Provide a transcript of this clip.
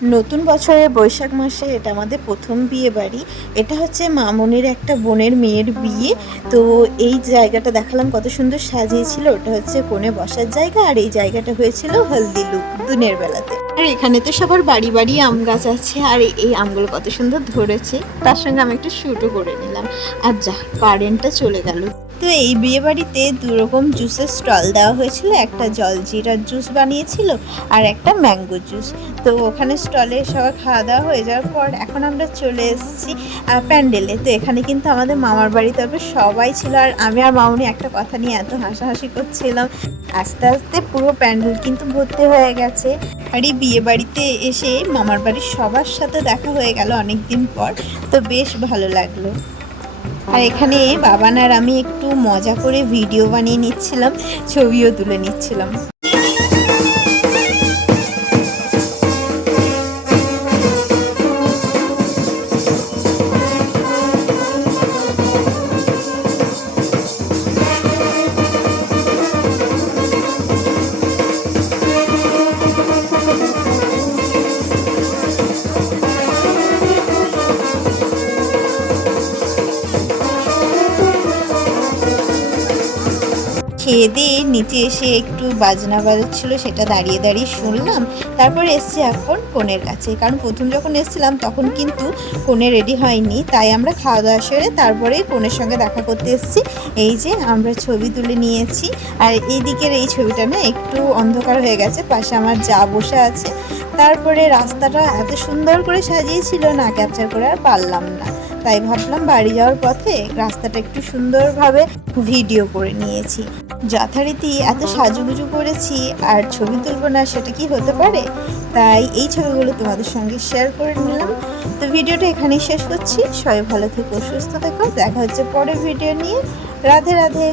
নতুন বছরের বৈশাখ মাসে এটা আমাদের প্রথম বিয়ে বাড়ি। এটা হচ্ছে মামনির একটা বোনের মেয়ের বিয়ে। তো এই জায়গাটা দেখালাম কত সুন্দর সাজিয়েছিল। ওটা হচ্ছে কোণে বসার জায়গা, আর এই জায়গাটা হয়েছিল হলদি লুক দিনের বেলাতে। আর এখানে তো সবার বাড়ি বাড়ি আম গাছ আছে, আর এই আমগুলো কত সুন্দর ধরেছে। তার সঙ্গে আমি একটা শ্যুটও করে নিলাম। আর যা কারেন্টটা চলে গেল। তো এই বিয়ে বাড়িতে দুরকম জুসের স্টল দেওয়া হয়েছিল, একটা জলজিরার জুস বানিয়েছিল আর একটা ম্যাঙ্গো জুস। তো ওখানে স্টলে সবার খাওয়া দাওয়া হয়ে যাওয়ার পর এখন আমরা চলে এসেছি প্যান্ডেলে। তো এখানে কিন্তু আমাদের মামার বাড়ি তবে সবাই ছিল, আর আমি আর মামনি একটা কথা নিয়ে এত হাসাহাসি করছিলাম। আস্তে আস্তে পুরো প্যান্ডেল কিন্তু ভর্তি হয়ে গেছে। আর এই বিয়ে বাড়িতে এসে মামার বাড়ির সবার সাথে দেখা হয়ে গেল অনেকদিন পর। তো বেশ ভালো লাগলো। আর এখানে বাবান আর আমি একটু মজা করে ভিডিও বানিয়ে নিচ্ছিলাম, ছবিও তুলে নিচ্ছিলাম। খেয়ে দিয়ে নিচে এসে একটু বাজনা বাজাচ্ছিল, সেটা দাঁড়িয়ে দাঁড়িয়ে শুনলাম। তারপর এসছি এখন কনের কাছে, কারণ প্রথম যখন এসছিলাম তখন কিন্তু কনে রেডি হয়নি, তাই আমরা খাওয়া দাওয়া সেরে তারপরেই কনের সঙ্গে দেখা করতে এসেছি। এই যে আমরা ছবি তুলে নিয়েছি। আর এই দিকের এই ছবিটা না একটু অন্ধকার হয়ে গেছে, পাশে আমার যা বসে আছে। তারপরে রাস্তাটা এত সুন্দর করে সাজিয়েছিল, না ক্যাপচার করে আর পারলাম না, তাই ভাবলাম বাড়ি যাওয়ার পথে রাস্তাটা একটু সুন্দরভাবে ভিডিও করে নিয়েছি। যথারীতি এত সাজুগুজু করেছি আর ছবি তুলবো না, সেটা কি হতে পারে? তাই এই ছবিগুলো তোমাদের সঙ্গে শেয়ার করে নিলাম। তো ভিডিওটা এখানেই শেষ করছি। সবাই ভালো থেকো, সুস্থ থেকো, দেখা হচ্ছে পরের ভিডিও নিয়ে। রাধে রাধে।